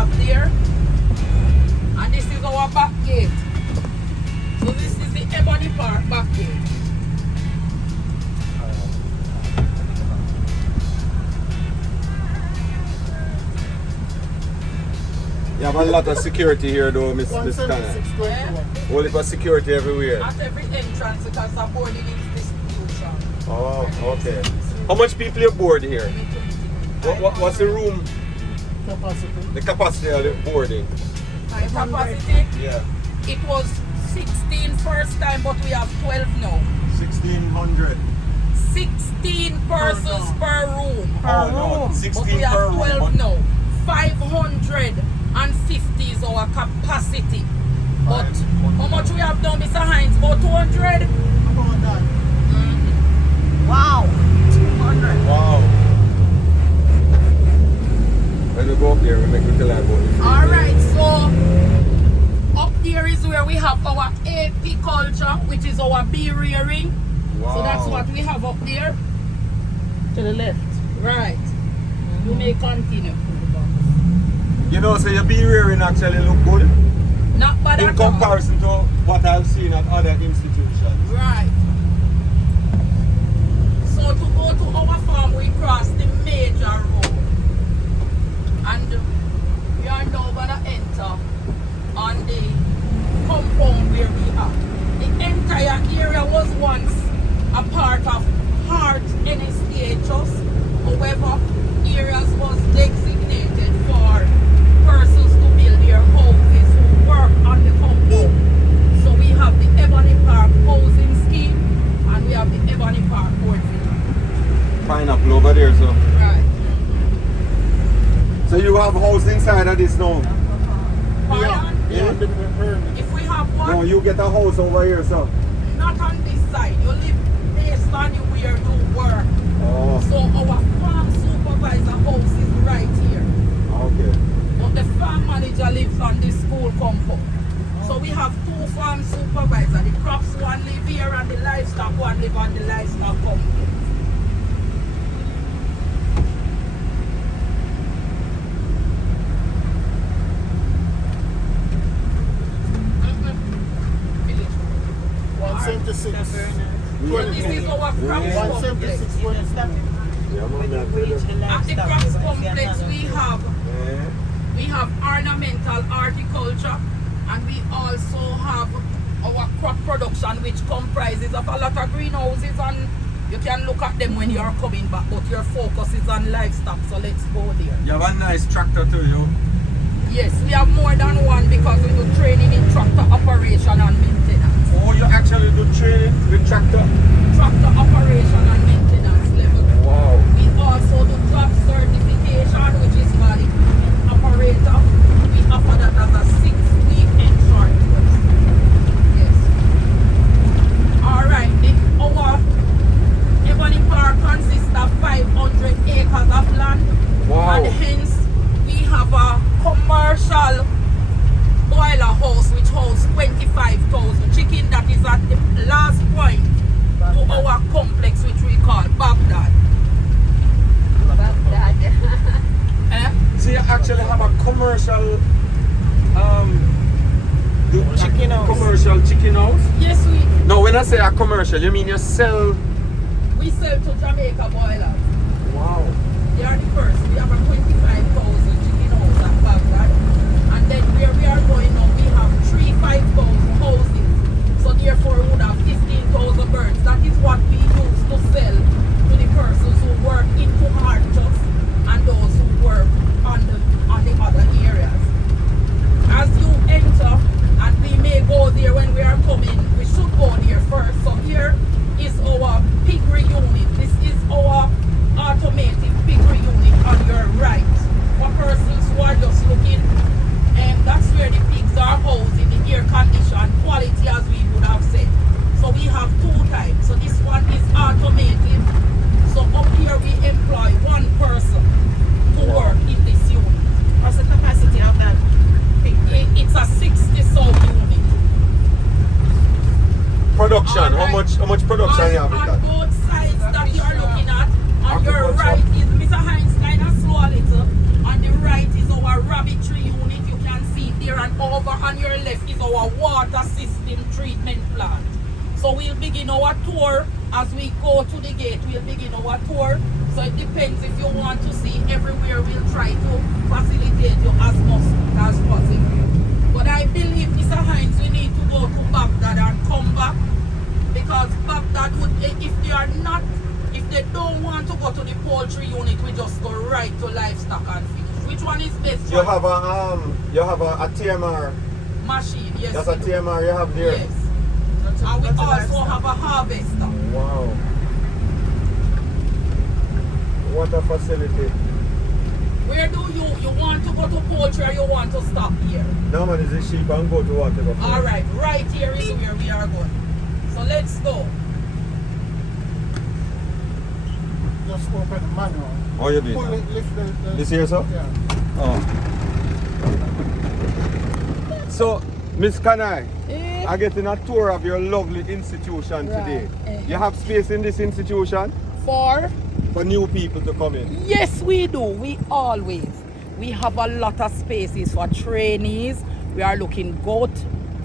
have there. And this is our back gate. So this is the Ebony Park back gate. You have a lot of security here though, Miss Tanner. Yeah. Only for security everywhere. At every entrance because the boarding institution. Oh, okay. How much people you board here? What's the room? Capacity. The capacity of the boarding? The capacity? Yeah. It was 16 first time, but we have 12 now. 1,600. 16 persons per room. Oh no, But 16 we have per 12 room. now. 550 is our capacity. But how much we have done, Mr. Hines? About 200? About that. Wow. 200. Wow. When we go up there, we make a tell about it. Alright, so up there is where we have our apiculture, which is our bee rearing. Wow. So that's what we have up there. To the left. Right. You may continue. You know, so your bee rearing actually look good Not bad in at all. comparison to what I've seen at other institutions. Right. So to go to our farm, we cross the major road. And we are now gonna enter on the compound where we are. The entire area was once a part of Hart NSTHS. However, areas was designated for persons to build their houses who work on the compound. So we have the Ebony Park housing scheme and we have the Ebony Park board villa. Pineapple over there, so. Right. So you have house inside of this now? Pardon? Yeah. If we have one, No, you get a house over here, so. not on this side. You live based on where you work. Oh, So our farm supervisor house is right here. okay. But the farm manager lives on the school compound. So we have two farm supervisors. The crops one live here and the livestock one live on the livestock compound. Village. 176. So this is our crops complex. 176. Yeah, man, that tell you. At the crops complex Yeah. we have ornamental horticulture and we also have our crop production which comprises of a lot of greenhouses and you can look at them when you are coming back, but your focus is on livestock, so let's go there. You have a nice tractor too, you. Yes, we have more than one because we do training in tractor operation and maintenance. Oh, you actually do training with tractor? Tractor operation and maintenance level. Wow. We also do job certification, which is called equipment operator. We offer that as a 6-week short course. Yes. Alright, our Ebony Park consists of 500 acres of land. Wow. And hence, we have a commercial boiler house which holds 25,000 chicken. That is at the last point to our complex which we call Baghdad. Eh? So you actually have a commercial Chicken house. commercial chicken house? Yes, No, when I say a commercial, you mean you sell? we sell to Jamaica boilers. Wow. They are the first. We have a 25,000 chicken house at Baghdad. And then where we are going now, we have 5,000 houses. So therefore we would have 15,000 birds. That is what we use to sell to the persons who work into Hartus and those who work on the other areas. As you enter, and we may go there when we are coming, we should go there first. So here is our piggery unit. This is our automated piggery unit on your right. For persons who are just looking, that's where the pigs are housed in the air conditioned quality as we would have said. So we have two types. So this one is automated. So up here we employ one person to work in this unit. What's the capacity of that? It's a 60-sow unit. Production. Alright. How much production you have with On that? both sides that you are looking at, on your right is Mr. Hines kind of slow a little. On the right is our our rabbitry unit. You can see it there, and over on your left is our water system treatment plant. So we'll begin our tour as we go to the gate. We'll begin our tour. So it depends if you want to see everywhere. We'll try to facilitate you as much as possible. But I believe, Mr. Hines, we need to go to Baghdad and come back, because Baghdad would, if they don't want to go to the poultry unit, we just go right to livestock and fish. Which one is best? You have a TMR machine, yes. That's a TMR you have there. Yes. And we also have a harvester. Wow. What a facility. Where do you want to go to poultry, or you want to stop here? No man, is a sheep and go to whatever. Alright, right here is where we are going. So let's go. Just open the manual. Oh, you did? Pull it, lift the This here, sir? Yeah. Oh. So, Miss Kanai, I'm getting a tour of your lovely institution today. You have space in this institution? For new people to come in? Yes, we do. We have a lot of spaces for trainees. We are looking goat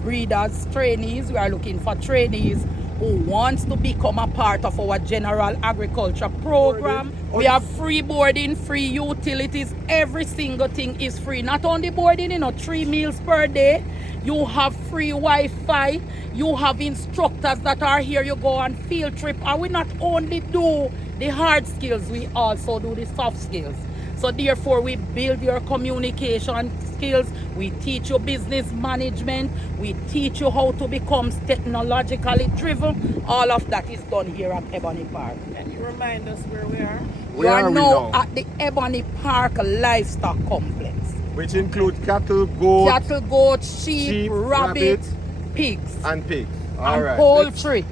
breeders, trainees. We are looking for trainees who wants to become a part of our general agriculture program. We have free boarding, free utilities. Every single thing is free. Not only boarding, 3 meals per day. You have free Wi-Fi. You have instructors that are here. You go on field trip. And we not only do the hard skills, we also do the soft skills. So therefore, we build your communication skills. We teach you business management. We teach you how to become technologically driven. All of that is done here at Ebony Park. Can you remind us where we are? We are now at the Ebony Park Livestock Complex. Which include cattle, goats, sheep, rabbit, pigs. And pigs. And poultry.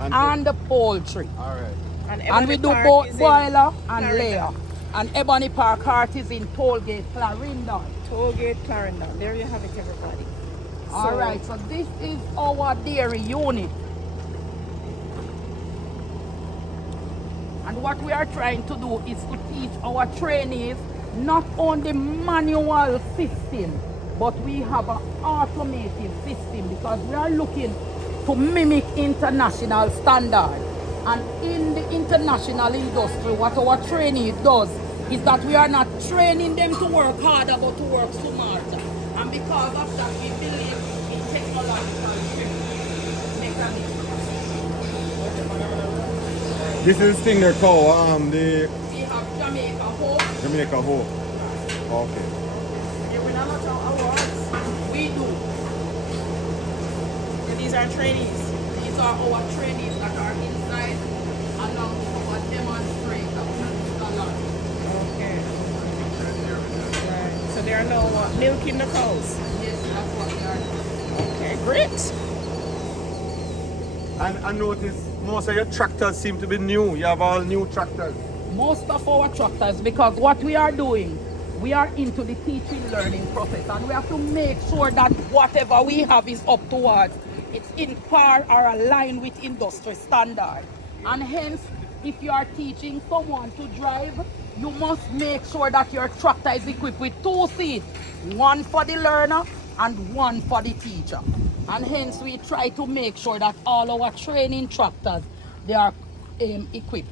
And the poultry. All right. And we do both boiler and layer. And Ebony Park Heart is in Tollgate, Clarendon. Tollgate, Clarendon. There you have it, everybody. Alright, so this is our dairy unit. And what we are trying to do is to teach our trainees not only manual system, but we have an automated system, because we are looking to mimic international standards. And in the international industry, what our trainee does is that we are not training them to work harder, but to work smarter. And because of that, we believe in technological mechanisms. This is thing they're called We have Jamaica Hope. Jamaica Hope. Okay. You win a lot of awards. We do. And these are trainees. These are our trainees that are inside, along with our demonstrator. Okay. Right. So they are now milking the cows. Yes, that's what they are doing. Okay, great. And I notice most of your tractors seem to be new. You have all new tractors. Most of our tractors, because what we are doing, we are into the teaching learning process, and we have to make sure that whatever we have is up towards, it's in par or aligned with industry standard. And hence, if you are teaching someone to drive, you must make sure that your tractor is equipped with 2 seats, one for the learner and one for the teacher. And hence we try to make sure that all our training tractors, they are equipped.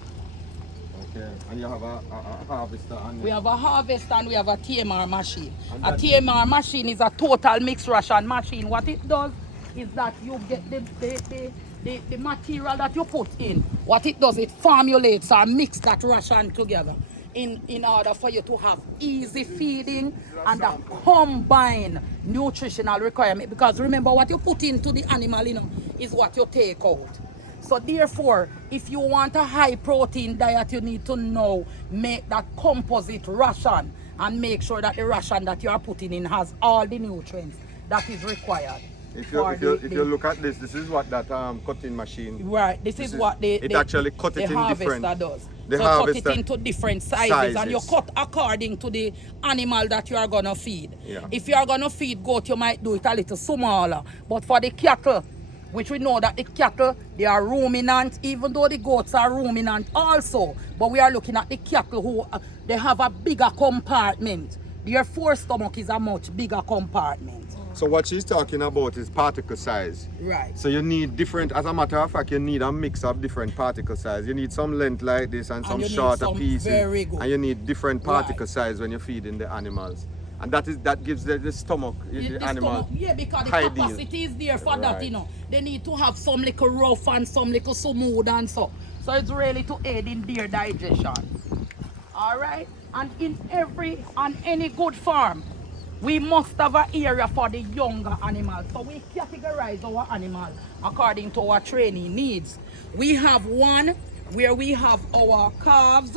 Okay, and you have a harvester. And we have a harvester and we have a TMR machine. A TMR machine is a total mixed ration machine. What it does is that you get the material that you put in. What it does, it formulates or mix that ration together in order for you to have easy feeding and a combined nutritional requirement. Because remember, what you put into the animal, is what you take out. So therefore, if you want a high protein diet, you need to know, make that composite ration and make sure that the ration that you are putting in has all the nutrients that is required. If you look at this, this is what that cutting machine. Right, this is what it actually cut it in different. Does. The so harvester cut it into different sizes and you cut according to the animal that you are gonna feed. Yeah. If you are gonna feed goat, you might do it a little smaller. But for the cattle, which we know that the cattle, they are ruminant, even though the goats are ruminant also. But we are looking at the cattle who they have a bigger compartment. Their forestomach is a much bigger compartment. So what she's talking about is particle size. Right. So you need different, as a matter of fact, you need a mix of different particle size. You need some length like this and some you need shorter some pieces. very good. And you need different particle Right. size when you're feeding the animals. And that gives the stomach, the animal. Stomach, yeah, because the ideal. capacity is there for that, Right. you know. They need to have some little rough and some little smooth and so. So it's really to aid in their digestion. Alright? And in any good farm, we must have an area for the younger animals. So we categorize our animals according to our training needs. We have one where we have our calves,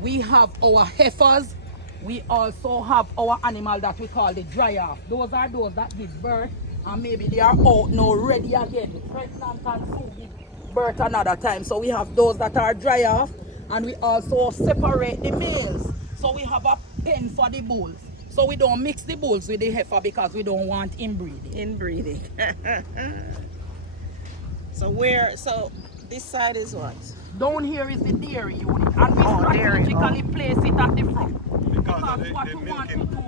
we have our heifers, we also have our animal that we call the dry off. Those are those that give birth and maybe they are out now ready again, pregnant and soon give birth another time. So we have those that are dry off, and we also separate the males. So we have a pen for the bulls. So we don't mix the bulls with the heifer because we don't want inbreeding. Inbreeding. So this side is what? Down here is the dairy unit, and we dairy. strategically place it at the front. Because Because of what the we want to milking.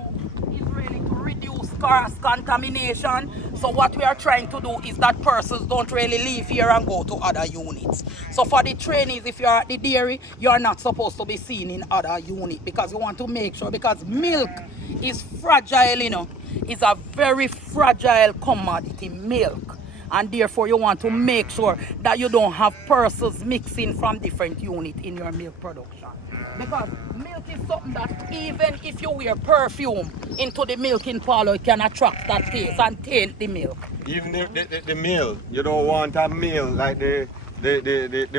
do is really to reduce cross contamination. So what we are trying to do is that persons don't really leave here and go to other units. So for the trainees, if you're at the dairy, you're not supposed to be seen in other unit because we want to make sure, because milk is fragile, you know. It's a very fragile commodity, milk. And therefore you want to make sure that you don't have persons mixing from different units in your milk production. Because milk is something that even if you wear perfume into the milking parlor, it can attract that taste and taint the milk. Even the male, you don't want a male like the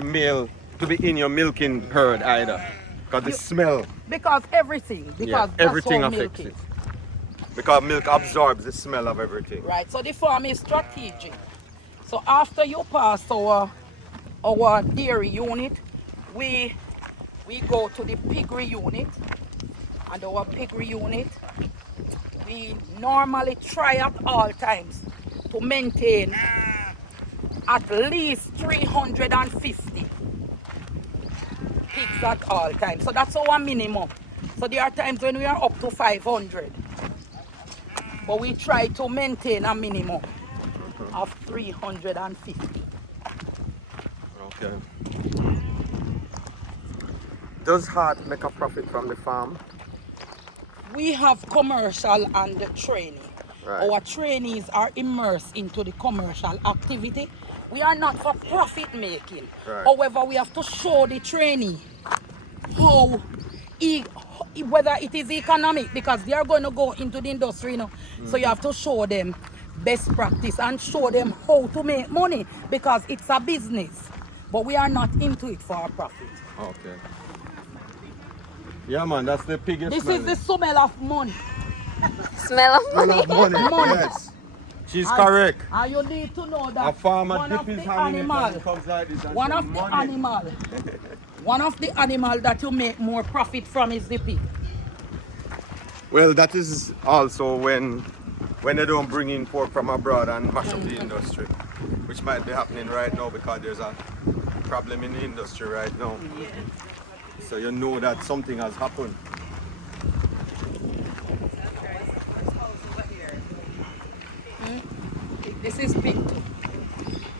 male to be in your milking herd either. Because the smell, Because everything, because that's everything how milk affects is. it. Because milk absorbs the smell of everything. Right, so the farm is strategic. So after you pass our dairy unit, we go to the piggery unit. And our piggery unit, we normally try at all times to maintain at least 350 pigs at all times. So that's our minimum. So there are times when we are up to 500. But we try to maintain a minimum of 350. Okay. Does Hart make a profit from the farm? We have commercial and training. Right. Our trainees are immersed into the commercial activity. We are not for profit making. Right. However, we have to show the trainee how whether it is economic, because they are going to go into the industry, you know. So you have to show them best practice and show them how to make money, because it's a business. But we are not into it for a profit. Okay. Yeah, man, that's the piggy This smell. is the smell of money. Smell of Smell money. of money. Money. Yes. She's correct. And you need to know that A farmer one of dip his the hand in it animal, and comes like this and one say, of the "Money." animal, one of the animal that you make more profit from is the pig. Well, that is also when they don't bring in pork from abroad and mash up the industry, which might be happening right now because there's a problem in the industry right now. So you know that something has happened. This is pig.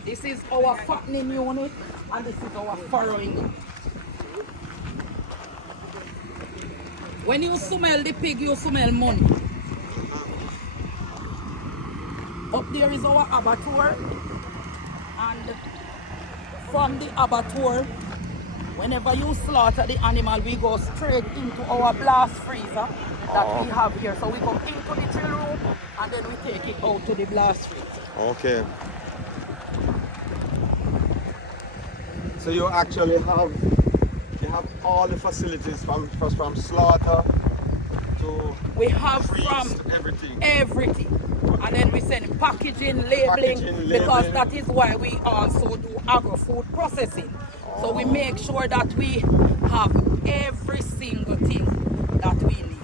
This is our fattening unit, and this is our farrowing unit. When you smell the pig, you smell money. Up there is our abattoir, and from the abattoir, whenever you slaughter the animal, we go straight into our blast freezer that we have here. So we go into the chill room, and then we take it out to the blast freezer. Okay. So you actually have all the facilities from slaughter to We have freeze from to everything. everything. And then we send packaging, labeling, Packaging, because labeling. that is why we also do agro-food processing. So we make sure that we have every single thing that we need.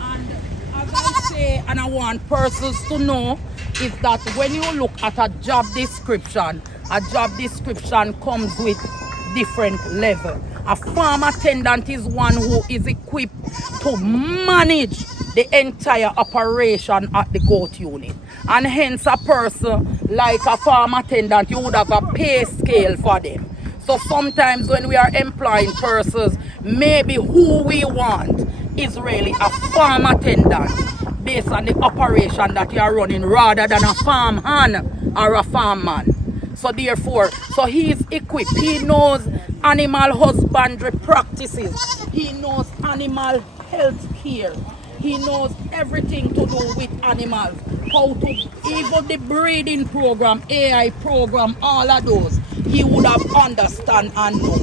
And as I say, and I want persons to know, is that when you look at a job description comes with different level. A farm attendant is one who is equipped to manage the entire operation at the goat unit. And hence a person like a farm attendant, you would have a pay scale for them. So sometimes when we are employing persons, maybe who we want is really a farm attendant based on the operation that you are running rather than a farm hand or a farm man. So therefore, so he is equipped. He knows animal husbandry practices. He knows animal health care. He knows everything to do with animals. How to, even the breeding program, AI program, all of those, he would have understand and know.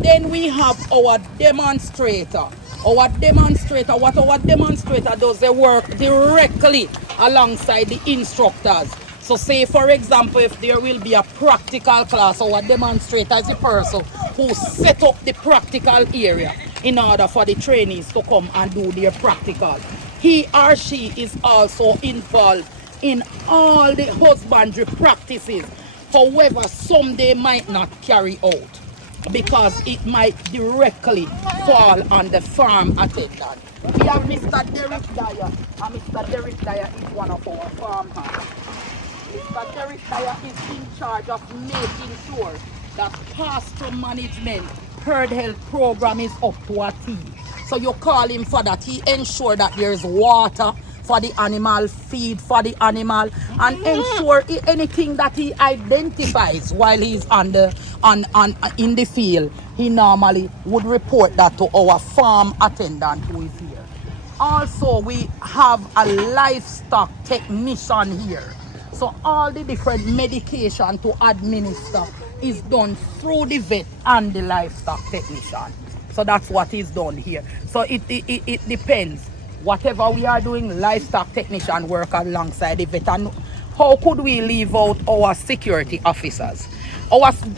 Then we have our demonstrator. What our demonstrator does, they work directly alongside the instructors. So say for example, if there will be a practical class, our demonstrator is the person who set up the practical area in order for the trainees to come and do their practical. He or she is also involved in all the husbandry practices. However, some they might not carry out because it might directly fall on the farm attendant. We have Mr. Derek Dyer, and Mr. Derek Dyer is one of our farm hands. Mr. Derek Dyer is in charge of making sure that pasture management herd health program is up to a T. So you call him for that. He ensures that there's water for the animal, feed for the animal, and ensure anything that he identifies while he's in the field, he normally would report that to our farm attendant who is here. Also, we have a livestock technician here. So all the different medication to administer is done through the vet and the livestock technician. So that's what is done here. So it depends. Whatever we are doing, livestock technician work alongside the vet. And how could we leave out our security officers?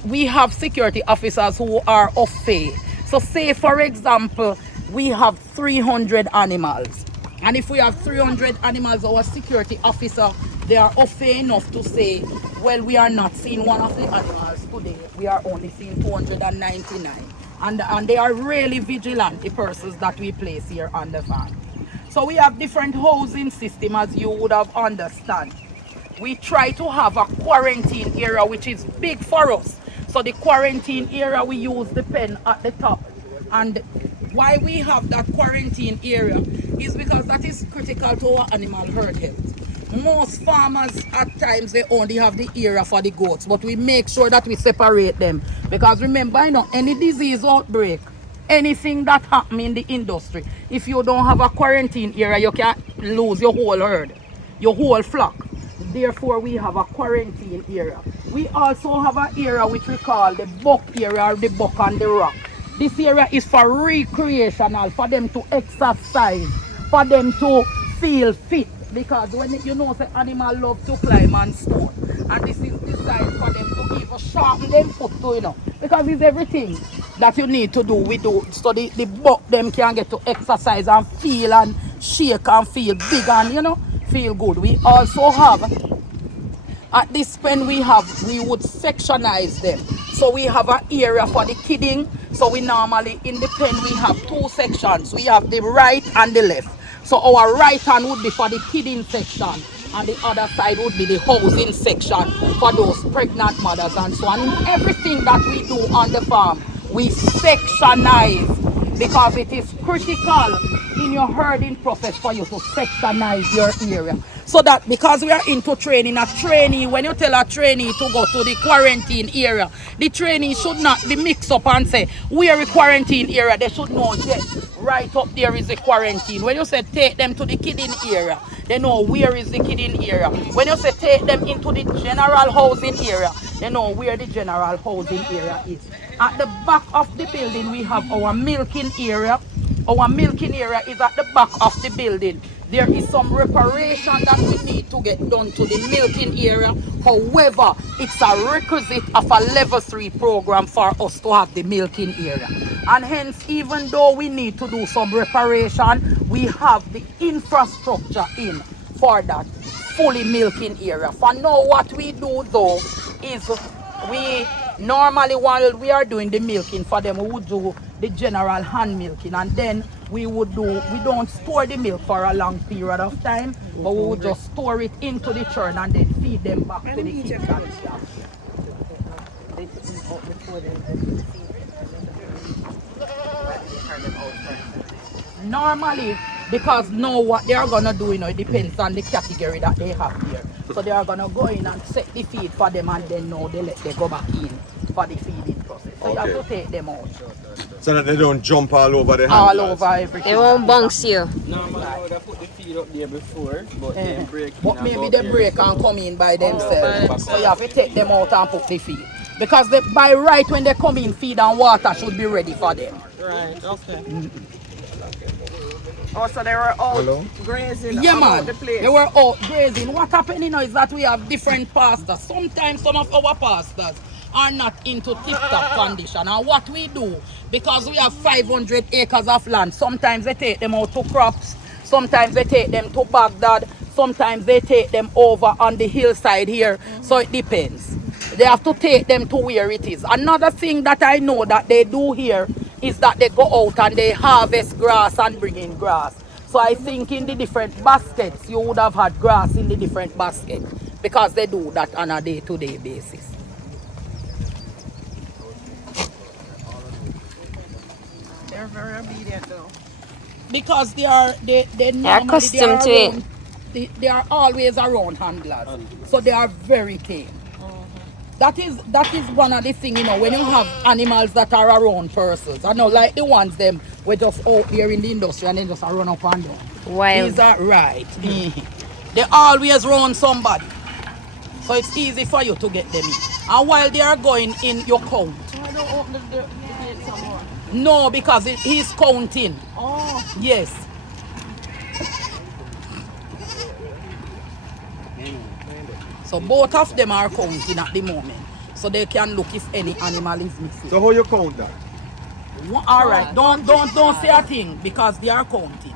We have security officers who are off pay. So say for example, we have 300 animals. And if we have 300 animals, our security officer, they are off pay enough to say, well, we are not seeing one of the animals today. We are only seeing 299. And they are really vigilant, the persons that we place here on the farm. So we have different housing system, as you would have understand. We try to have a quarantine area which is big for us. So the quarantine area, we use the pen at the top. And why we have that quarantine area is because that is critical to our animal herd health. Most farmers at times they only have the area for the goats, but we make sure that we separate them. Because remember, any disease outbreak, anything that happens in the industry, if you don't have a quarantine area, you can lose your whole herd, your whole flock. Therefore, we have a quarantine area. We also have an area which we call the buck area, or the buck and the rock. This area is for recreational, for them to exercise, for them to feel fit. Because when you know the animal love to climb and stone, and this is designed for them to even sharpen them foot too, because it's everything that you need to do, we do. So the buck them can get to exercise and feel and shake and feel big and feel good. We also have at this pen we would sectionize them. So we have an area for the kidding. So we normally in the pen we have two sections. We have the right and the left. So our right hand would be for the kidding section, and the other side would be the housing section for those pregnant mothers and so on. In everything that we do on the farm, we sectionize, because it is critical in your herding process for you to sectionize your area. So that because we are into training, a trainee, when you tell a trainee to go to the quarantine area, the trainee should not be mixed up and say, we are a quarantine area. They should know, yes, right up there is a quarantine. When you say take them to the kidding area, they know where is the kidding area. When you say take them into the general housing area, they know where the general housing area is. At the back of the building, we have our milking area. Our milking area is at the back of the building. There is some reparation that we need to get done to the milking area. However, it's a requisite of a level 3 program for us to have the milking area. And hence, even though we need to do some reparation, we have the infrastructure in for that fully milking area. For now, what we do though is we normally while we are doing the milking for them, we would do the general hand milking, and then we don't store the milk for a long period of time, but we would just store it into the churn and then feed them back to the kids and stuff. Normally, because now what they are gonna do, it depends on the category that they have here. So they are gonna go in and set the feed for them, and then now they go back in for the feeding process. So you have to take them out. So that they don't jump all over the hand. All over everything. They won't bounce you. Normally I would have put the feed up there before, but they break. But maybe they break and come in by themselves. So you have to take them out and put the feed. Because by right when they come in, feed and water should be ready for them. Right, okay. Oh, so they were out grazing Man, the place. they were out grazing. What happened is that we have different pastors. Sometimes some of our pastors are not into tip-top condition. And what we do, because we have 500 acres of land, sometimes they take them out to crops, sometimes they take them to Baghdad, sometimes they take them over on the hillside here. So it depends. They have to take them to where it is. Another thing that I know that they do here is that they go out and they harvest grass and bring in grass. So I think in the different baskets, you would have had grass in the different baskets because they do that on a day-to-day basis. They're very obedient though. Because they are accustomed to it. They are always around handlers, so they are very tame. That is one of the things, when you have animals that are around persons. I know, like the ones them we just out here in the industry and then just run up and down. Wild. Is that right? They always run somebody, so it's easy for you to get them in. And while they are going in, you count. So I don't open the gate some more. No, because he's counting. Oh. Yes. So both of them are counting at the moment. So they can look if any animal is missing. So how you count that? All right, don't say a thing because they are counting.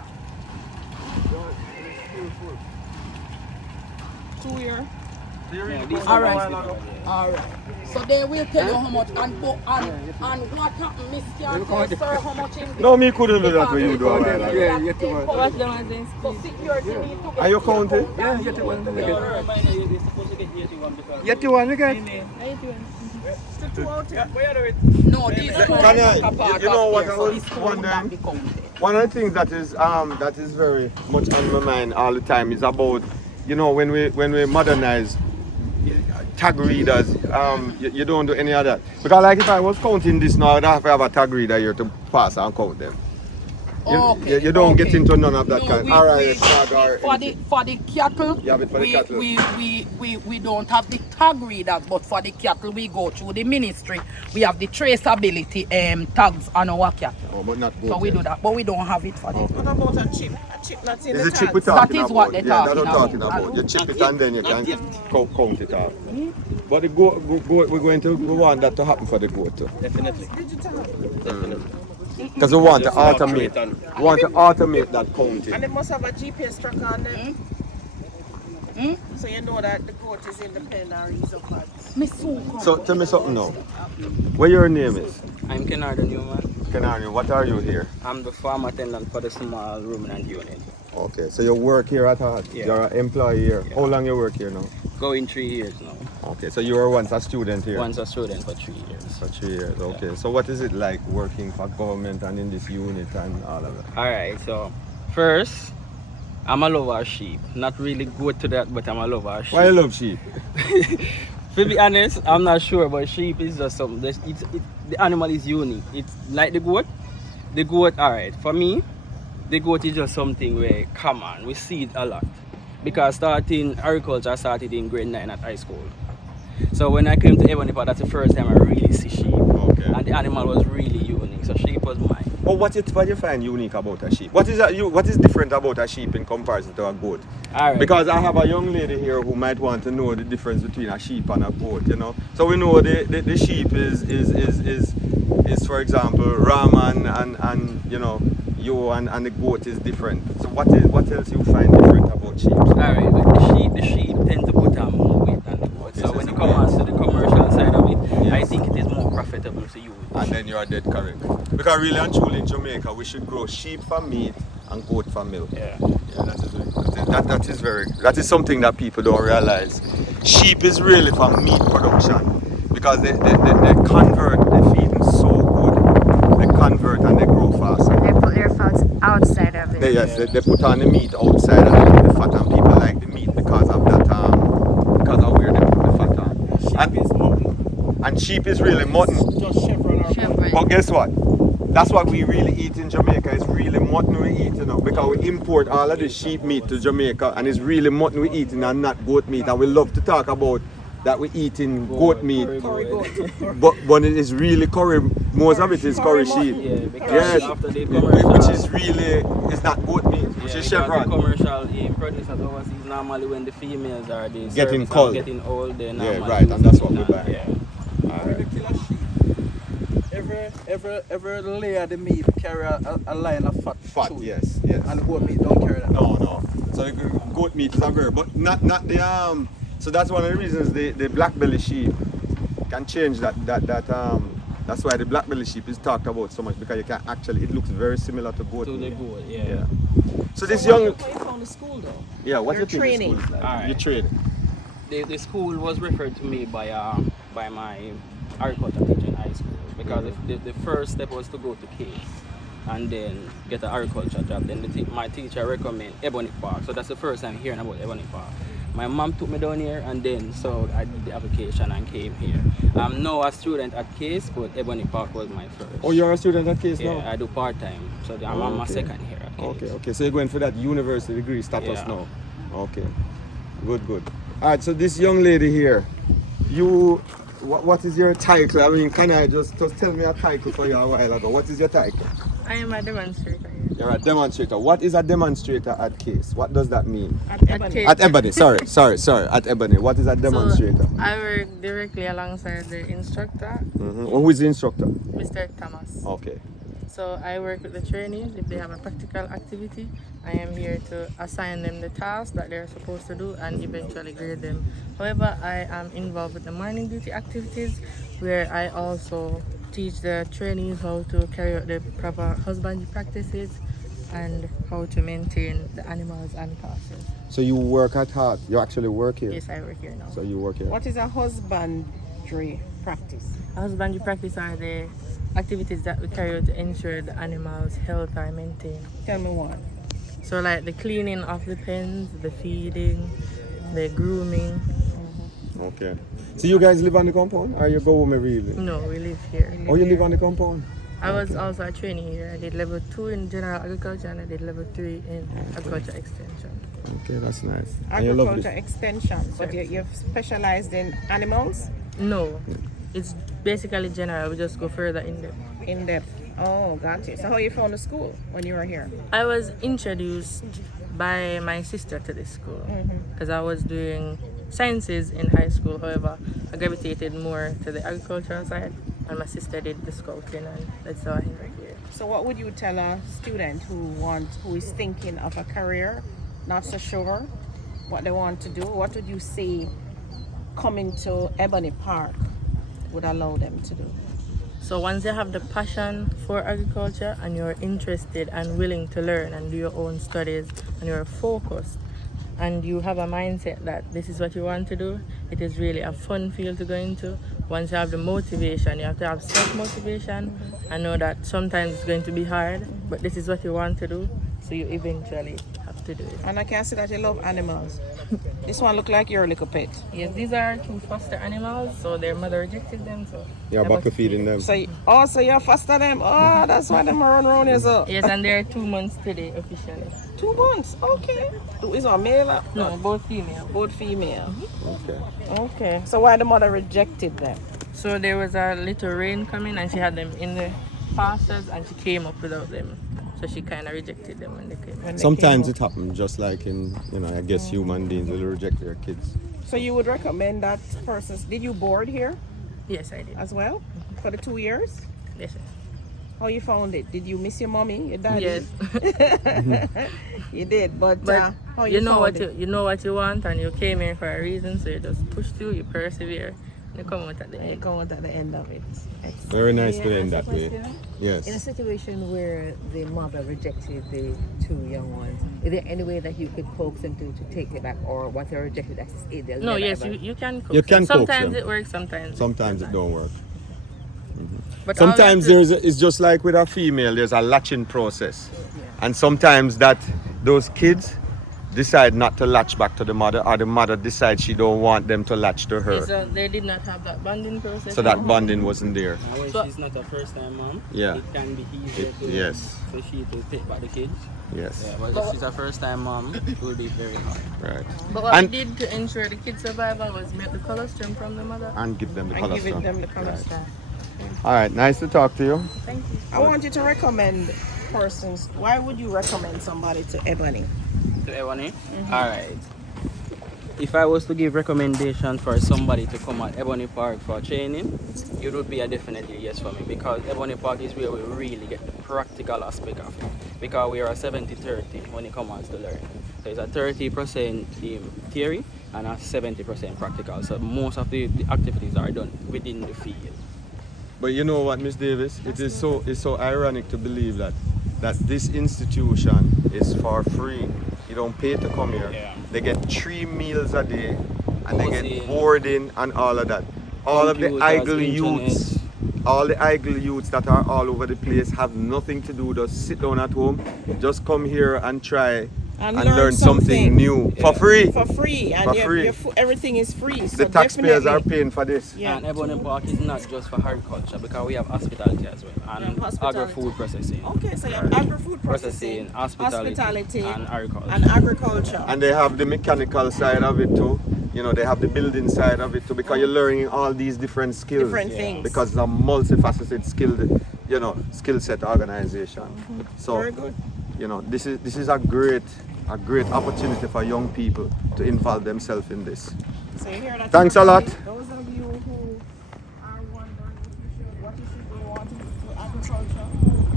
2 years. All right. So they will tell you how much and what happened, Mr. Sir, how much in No, me couldn't do that with you, though. So security need to Are you counting? Yeah, get one. Get one, look at No, these You know what I was wondering? One of the things that is very much on my mind all the time is about, when we modernize tag readers, you don't do any of that. Because like if I was counting this now, I'd have to have a tag reader here to pass and count them. You don't get into none of that kind. For the cattle, you have it for the cattle. we don't have the tag readers, but for the cattle we go through the ministry. We have the traceability tags on our cattle. Oh, but not both. So we do that, but we don't have it for them. What about a chip? A chip that's in Is the the chip tags? we're talking That is about? what they're that's talking what I'm talking about. You chip it and then you can count it off. But the goat, we want that to happen for the goat too. Definitely. Because we want to automate that counting. And they must have a GPS tracker on them. So you know that the goat is in the pen or he's up at. So tell me something now. What your name is? I'm Kennard Newman. Kenardi, what are you here? I'm the farm attendant for the small ruminant unit. Okay, so you work here at heart? Yeah. You're an employee here? Yeah. How long you work here now? Going 3 years now. Okay, so you were once a student here? Once a student for 3 years. For 3 years, okay. So what is it like working for government and in this unit and all of that? Alright, so first, I'm a lover of sheep. Not really good to that, but I'm a lover of sheep. Why you love sheep? To be honest, I'm not sure, but sheep is just something. The animal is unique. It's like the goat. The goat, alright, for me, the goat is just something where, come on, we see it a lot. Because starting agriculture, I started in grade 9 at high school. So when I came to Ebony Park, that's the first time I really see sheep. Okay. And the animal was really unique, so sheep was mine. But what you find unique about a sheep? What is different about a sheep in comparison to a goat? Alright. Because I have a young lady here who might want to know the difference between a sheep and a goat, So we know the sheep is for example ram and you and the goat is different. So what else you find different about sheep? Alright, but the sheep tend to put on more weight than the goat. So when you come on to the commercial side of it, you are dead correct. Because really and truly in Jamaica, we should grow sheep for meat and goat for milk. Yeah. Yeah, that is something that people don't realize. Sheep is really for meat production because they convert, they feed them so good. They convert and they grow faster. They put their fats outside of it. They put on the meat outside and they put the fat on. People like the meat because of that, because of where they put the fat on. Sheep is mutton. And sheep is really mutton. Just chevron or Chevron. But guess what? That's what we really eat in Jamaica. It's really mutton we eat, you know, because we import all of the sheep meat to Jamaica, and it's really mutton we eating and not goat meat. And we love to talk about that we eating goat meat, curry goat. but it is really curry. Most of it is curry sheep. Yeah, because Yes, after the commercial, which is really, it's not goat meat, which is because chevron. the commercial producers overseas normally when the females are the Getting service are culled. getting old, they Yeah, normally right, and that's what we use it. buy. Yeah. Every kilo sheep. Every layer of the meat carry a line of fat. Fat, through it. yes. And the goat meat don't carry that. No. So the goat meat is a very, but not the So that's one of the reasons the black belly sheep can change that. That's why the black belly sheep is talked about so much because you can actually, it looks very similar to goat To the meat. goat, Yeah. So this How young, you found the school though? yeah. What You're do you think the training. school is like? Alright. You training. The school was referred to me by my agriculture teacher in high school because the first step was to go to Case and then get an agriculture job. Then my teacher recommended Ebony Park, so that's the first time hearing about Ebony Park. My mom took me down here, and then so I did the application and came here. I'm now a student at Case, but Ebony Park was my first. Oh, you're a student at Case Yeah, now? I do part time, so I'm on my Okay. second year at Case. Okay. So you're going for that university degree status Yeah. now? Okay. Good. Alright, so this young lady here, what is your title? I mean, can I just tell me a title for you a while ago? What is your title? I am a demonstrator here. You're a demonstrator. What is a demonstrator at Case? What does that mean? At Ebony. Case. At Ebony, sorry. At Ebony. What is a demonstrator? So I work directly alongside the instructor, Well, who is the instructor? Mr. Thomas. Okay. So I work with the trainees. If they have a practical activity, I am here to assign them the tasks that they're supposed to do and eventually grade them. However, I am involved with the morning duty activities where I also teach the trainees how to carry out the proper husbandry practices and how to maintain the animals and pastures. So you work at heart. You actually work here. Yes, I work here now. So you work here. What is a husbandry practice? Husbandry practice are the activities that we carry out to ensure the animals' health are maintained. Tell me one. So like the cleaning of the pens, the feeding, the grooming. Okay. So you guys live on the compound or you go home every evening? No, we live here. Oh, you live on the compound? I was also a trainee here. I did level 2 in general agriculture and I did level 3 in agriculture extension. Okay, that's nice. And you love Agriculture this? extension. But you've specialized in animals? No, it's basically general. We just go further in depth. In depth. Oh, gotcha. So how you found the school when you were here? I was introduced by my sister to this school because I was doing sciences in high school. However, I gravitated more to the agricultural side, and my sister did the scouting, and that's how I ended up here. So what would you tell a student who is thinking of a career, not so sure what they want to do? What would you say coming to Ebony Park would allow them to do? So once you have the passion for agriculture and you're interested and willing to learn and do your own studies and you're focused and you have a mindset that this is what you want to do, it is really a fun field to go into. Once you have the motivation, you have to have self-motivation and know that sometimes it's going to be hard, but this is what you want to do, so you eventually have to do it. And I can see that you love animals. This one look like your little pet. Yes, these are 2 foster animals, so their mother rejected them, so You're I back must to feeding them. So you foster them. Oh, that's why them run around here. So Yes, and they're 2 months today officially. 2 months. Okay. Is one male? No, both female. Both female. Okay. Okay. So why the mother rejected them? So there was a little rain coming and she had them in the pastures and she came up without them. So she kind of rejected them when they came. Sometimes it happens, just like in, I guess human beings will reject their kids. So you would recommend that person? Did you board here Yes, I did. as well for the 2 years? Yes, sir. How you found it? Did you miss your mommy, your daddy? Yes. You did, but But how you know found what it? you know what you want and you came here for a reason, so you just push through, you persevere, They come out at the They end. go out at the end of it. Excellent. Very nice May to I end ask that a way. question? Yes. In a situation where the mother rejected the two young ones, is there any way that you could coax them to take it back, or once they're rejected, that's it? They'll No, never yes, ever- you can coax You can them. coax Sometimes them. it works, sometimes Sometimes it doesn't. don't work. But Sometimes all we have it's just like with a female, there's a latching process. And sometimes those kids decide not to latch back to the mother, or the mother decides she don't want them to latch to her. they did not have that bonding process. So that bonding wasn't there. And when So- she's not a first time mom, Yeah. it can be easier to, Yes. for she to take back the kids. Yes. Yeah, but if she's a first time mom, it will be very hard. Right. But what And- we did to ensure the kids' survival was make the colostrum from the mother. And give them the And colostrum. giving them the color Right. stuff. All right. Nice to talk to you. Thank you. I want you to recommend persons. Why would you recommend somebody to Ebony? To Ebony? Alright. If I was to give recommendation for somebody to come at Ebony Park for training, it would be a definitely yes for me, because Ebony Park is where we really get the practical aspect of it. Because we are a 70-30 when it comes to learning. So it's a 30% theory and a 70% practical. So most of the activities are done within the field. But you know what, Miss Davis? It's so ironic to believe that this institution is for free. You don't pay to come here. Yeah. They get 3 meals a day, and they get Housing. boarding and all of that. All of the Computers, idle internet. youths, all the idle youths that are all over the place have nothing to do. Just sit down at home, just come here and try and learn something new for free. For free, and For free. everything is free. So The taxpayers are definitely- paying for this. Yeah. And Ebony Park is not just for agriculture, because we have hospitality as well, and hospitality. agri-food processing. Okay, so you have agri-food processing, hospitality, and agriculture. and agriculture. And they have the mechanical side of it too. You know, they have the building side of it too, because you're learning all these different skills. Different things. Because it's a multifaceted skill set organization. So, Very good. you know, this is a great opportunity for young people to involve themselves in this. So you hear that? Thanks a lot. Those of you who are wondering what you should go on to agriculture,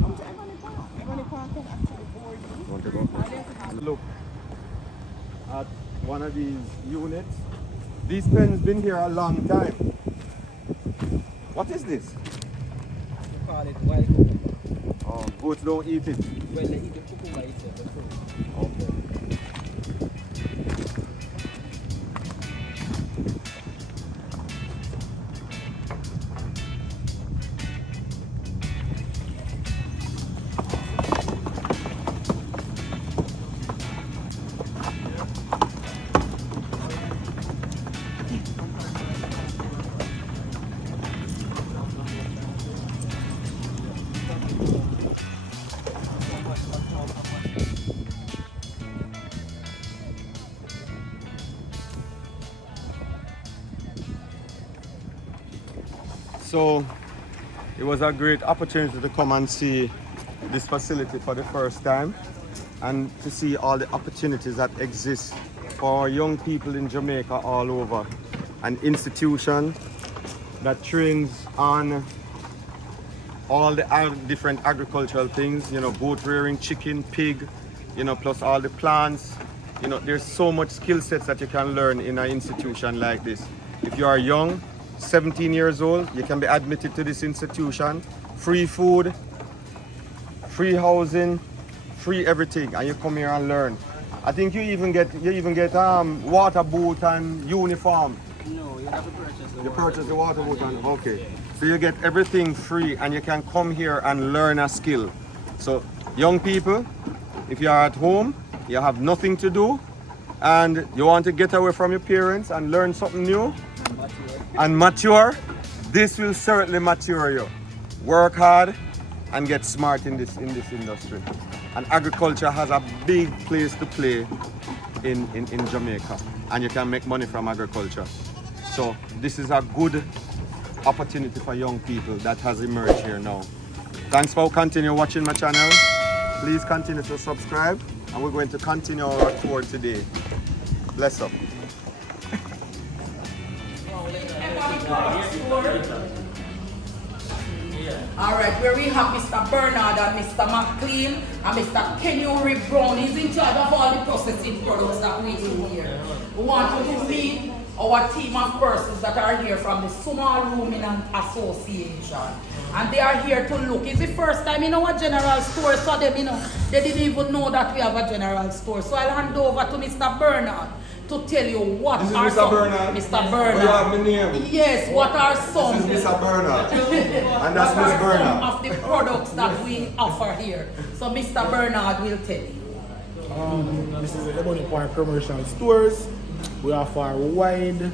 come to Ebony Park. Ebony Park can actually board you. Want to go? Look at one of these units. These pens been here a long time. What is this? We call it wild cucumber. Oh, goats don't eat it. Well, they eat the cucumber itself, the fruit. Okay. So it was a great opportunity to come and see this facility for the first time, and to see all the opportunities that exist for young people in Jamaica all over. An institution that trains on all the different agricultural things, you know, goat rearing, chicken, pig, you know, plus all the plants. You know, there's so much skill sets that you can learn in an institution like this. If you are young, 17 years old, you can be admitted to this institution. Free food, free housing, free everything, and you come here and learn. I think you even get water boot and uniform. No, you have to purchase the You water. purchase the water boot and okay. So you get everything free, and you can come here and learn a skill. So young people, if you are at home, you have nothing to do, and you want to get away from your parents and learn something new and mature, this will certainly mature you. Work hard and get smart in this industry. And agriculture has a big place to play in Jamaica, and you can make money from agriculture. So this is a good opportunity for young people that has emerged here now. Thanks for continuing watching my channel. Please continue to subscribe, and we're going to continue our tour today. Bless up. All right, where we have Mr. Bernard and Mr. McLean and Mr. Kenny Brown. He's in charge of all the processing products that we do here. We want you to meet our team of persons that are here from the Small Ruminant Association. And they are here to look. It's the first time in our general store, so them, they didn't even know that we have a general store. So I'll hand over to Mr. Bernard to tell you what This is are Mr. some... Bernard? Mr. Oh, Bernard. you have my name? Yes, what are some... This is Mr. Bernard. And that's what Miss are Bernard. some of the products that we offer here? So Mr. Bernard will tell you. This is the Ebony Park commercial stores. We offer a wide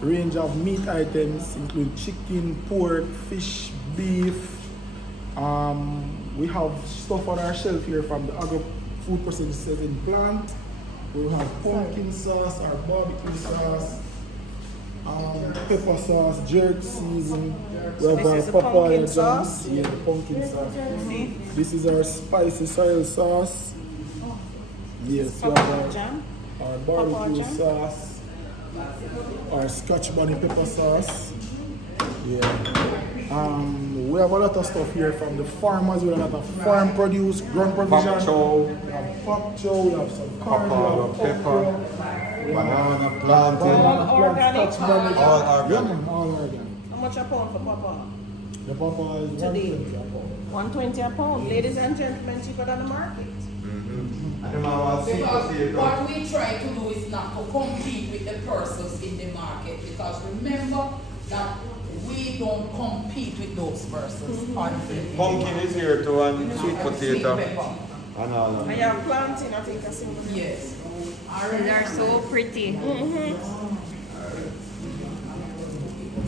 range of meat items, including chicken, pork, fish, beef. We have stuff on our shelf here from the agro-food processing plant. We have pumpkin sauce, our barbecue sauce, pepper sauce, jerk season. We have This our is the papaya pumpkin jam. sauce? Yeah, the pumpkin sauce. This is our spicy soy sauce. Yes, we have Jam. our barbecue jam? sauce, our scotch bonnet pepper sauce. Yeah. We have a lot of stuff here from the farmers. We have a lot of farm produce, ground provision. Pak chow, We have pak chow, we have some corn, papaya, we have pepper, okra, banana, plantain, banana, Organic? scotch bonnet. all organic. Yeah, man, all organic. How much a pound for Papa? The papa is Today. 120 a pound. 120 a pound. Ladies and gentlemen, cheaper than the market. And the man was sweet Because potato. what we try to do is not to compete with the persons in the market, because remember that we don't compete with those persons on the Pumpkin is here too, and sweet potato. pepper. And all that. I have planting, I think, a single. Yes. They are so pretty.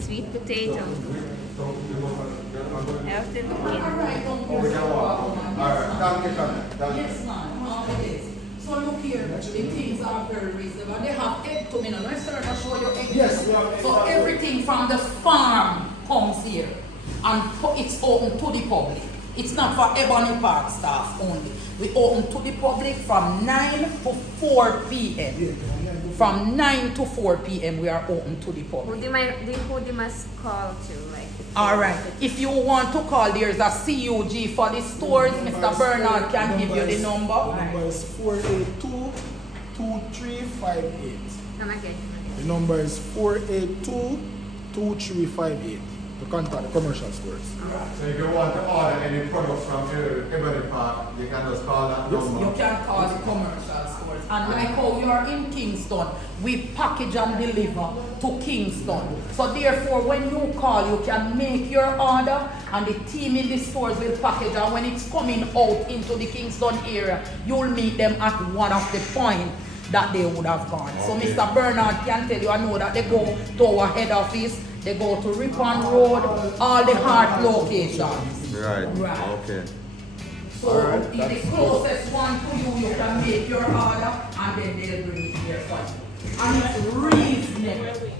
Sweet potato. I have to look in. Alright, don't go Alright, thank you. Yes, ma'am. It is. So look here, the things are very reasonable. They have egg to me now. Let's start to show you egg. Yes, we have egg. So everything from the farm comes here, and it's open to the public. It's not for Ebony Park staff only. We open to the public from 9 to 4 p.m. From 9 to 4 p.m. we are open to the public. Who they must call to, like. All right. If you want to call, there's a CUG for the stores. Mr. Bernard can give you the The number. number is 482-2358. Come again. The number is 482-2358 to contact the commercial stores. So if you want to order any products from Ebony Park, you can just call that number. You can call the commercial stores. And like how you are in Kingston, we package and deliver to Kingston. So therefore, when you call, you can make your order, and the team in the stores will package. And when it's coming out into the Kingston area, you'll meet them at one of the points that they would have gone. So Okay. Mr. Bernard can tell you, I know that they go to our head office, they go to Ripon Road, all the hard locations. Right. Right. Okay. So in the closest one to you, you can make your order, and then they'll bring it here for you. And it's reasonable.